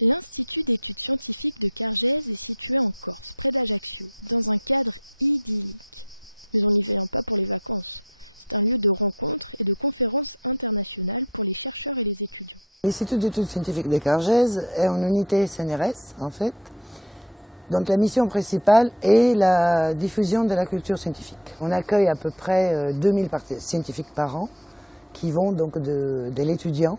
L'Institut d'études scientifiques de Cargèse est situé en Corse, près d'Ajaccio, dans un cadre idyllique. Mais on n'y vient pas pour les vacances. C'est un lieu de rencontres et de conférences internationales pour les chercheurs et les étudiants. L'Institut d'études scientifiques de Cargèse est une unité CNRS, en fait. Donc la mission principale est la diffusion de la culture scientifique. On accueille à peu près 2000 scientifiques par an qui vont donc de l'étudiant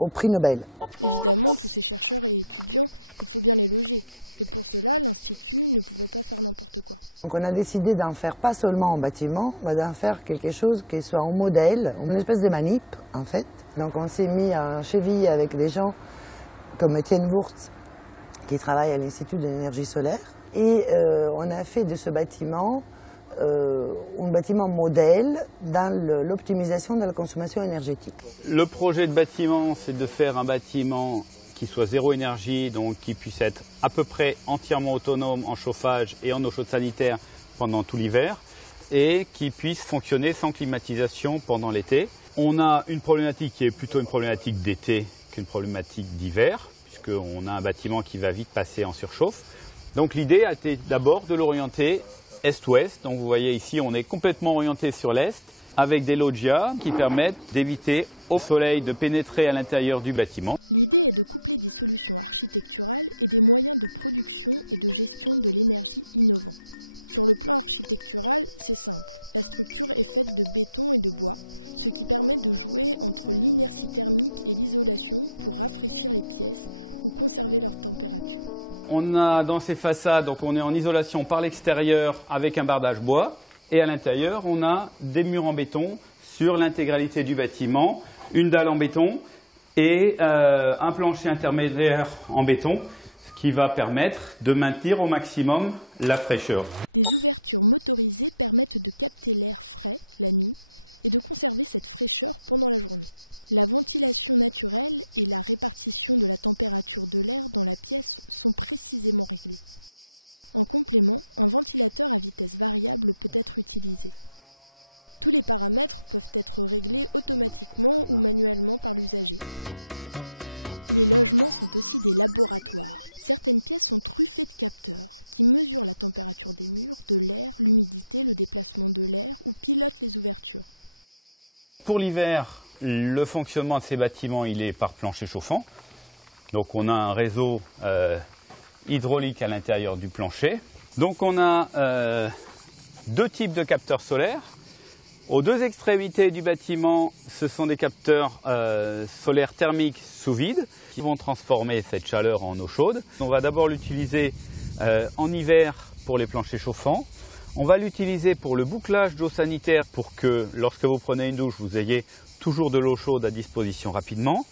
au prix Nobel. Évidemment, tous ces chercheurs et étudiants, il faut bien les loger. Et pour cela, l'Institut ne pouvait pas faire n'importe quoi. Donc on a décidé d'en faire pas seulement un bâtiment, mais d'en faire quelque chose qui soit un modèle, une espèce de manip en fait. Donc on s'est mis en cheville avec des gens comme Étienne Wurtz, qui travaille à l'Institut de l'énergie solaire. Et on a fait de ce bâtiment un bâtiment modèle dans l'optimisation de la consommation énergétique. Le projet de bâtiment, c'est de faire un bâtiment qui soit zéro énergie, donc qui puisse être à peu près entièrement autonome en chauffage et en eau chaude sanitaire pendant tout l'hiver, et qui puisse fonctionner sans climatisation pendant l'été. On a une problématique qui est plutôt une problématique d'été qu'une problématique d'hiver, puisqu'on a un bâtiment qui va vite passer en surchauffe. Donc l'idée a été d'abord de l'orienter est-ouest. Donc vous voyez ici, on est complètement orienté sur l'est, avec des loggias qui permettent d'éviter au soleil de pénétrer à l'intérieur du bâtiment. L'idée est de coupler des solutions architecturales et des moyens de production et de gestion de l'énergie innovants. Sur le plan architectural, c'est simple. La structure est faite de béton et de bois, ce qui permet de jouer entre l'inertie thermique et l'isolation pour rafraîchir les pièces ou conserver leur température. On a dans ces façades, donc on est en isolation par l'extérieur avec un bardage bois, et à l'intérieur, on a des murs en béton sur l'intégralité du bâtiment, une dalle en béton et un plancher intermédiaire en béton, ce qui va permettre de maintenir au maximum la fraîcheur. Des ouvertures motorisées permettent de capter l'air frais la nuit et de conserver cette fraîcheur pendant la journée. La ventilation naturelle et la répartition de la température de l'air dans la pièce sont précisément réglées. En complément, un ventilateur à vitesse variable peut être utilisé. Tous les paramètres peuvent être réglés automatiquement ou manuellement par l'usager. Les logements sont aussi des laboratoires. Certaines pièces sont truffées de capteurs qui mesurent la température des murs, de l'air, l'humidité, le déplacement de l'air ou pilotent les ouvertures. Pour l'hiver, le fonctionnement de ces bâtiments, il est par plancher chauffant. Donc on a un réseau hydraulique à l'intérieur du plancher. Donc on a deux types de capteurs solaires. Aux deux extrémités du bâtiment, ce sont des capteurs solaires thermiques sous vide qui vont transformer cette chaleur en eau chaude. On va d'abord l'utiliser en hiver pour les planchers chauffants. On va l'utiliser pour le bouclage d'eau sanitaire pour que lorsque vous prenez une douche, vous ayez toujours de l'eau chaude à disposition rapidement.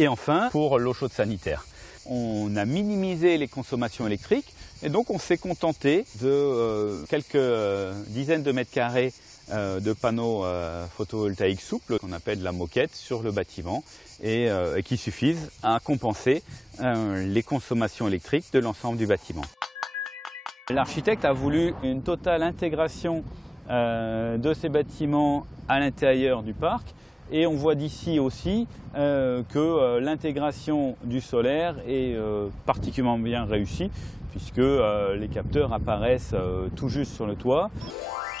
Et enfin, pour l'eau chaude sanitaire. On a minimisé les consommations électriques et donc on s'est contenté de quelques dizaines de mètres carrés de panneaux photovoltaïques souples qu'on appelle la moquette sur le bâtiment et qui suffisent à compenser les consommations électriques de l'ensemble du bâtiment. L'architecte a voulu une totale intégration de ces bâtiments à l'intérieur du parc. Et on voit d'ici aussi que l'intégration du solaire est particulièrement bien réussie puisque les capteurs apparaissent tout juste sur le toit.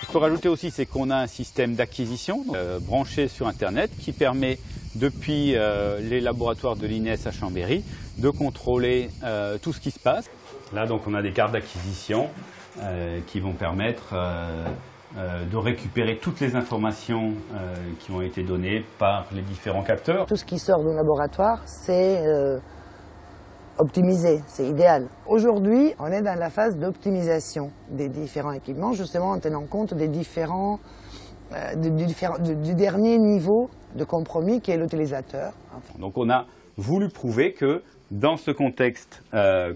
Ce qu'il faut rajouter aussi, c'est qu'on a un système d'acquisition branché sur Internet qui permet, depuis les laboratoires de l'INES à Chambéry, de contrôler tout ce qui se passe. Là, donc, on a des cartes d'acquisition qui vont permettre de récupérer toutes les informations qui ont été données par les différents capteurs. Tout ce qui sort d'un laboratoire, c'est optimisé, c'est idéal. Aujourd'hui, on est dans la phase d'optimisation des différents équipements, justement en tenant compte des du dernier niveau de compromis qui est l'utilisateur. Donc on a voulu prouver que dans ce contexte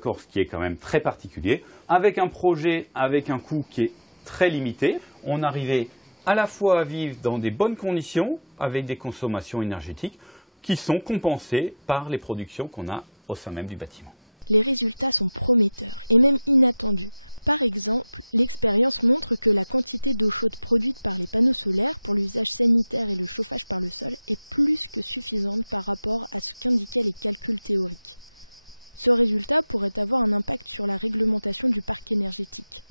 corse qui est quand même très particulier, avec un projet, avec un coût qui est très limité, on arrivait à la fois à vivre dans des bonnes conditions avec des consommations énergétiques qui sont compensées par les productions qu'on a au sein même du bâtiment. Les résultats sont prometteurs et même inattendus. Par exemple, l'expérience montre que la quantité d'eau chaude produite par les panneaux solaires pour l'usage sanitaire et le chauffage par le sol est plus que suffisante par rapport à ce qu'indiquaient les calculs théoriques. Ce résultat pourrait avoir un impact sur la réglementation du parc énergétique.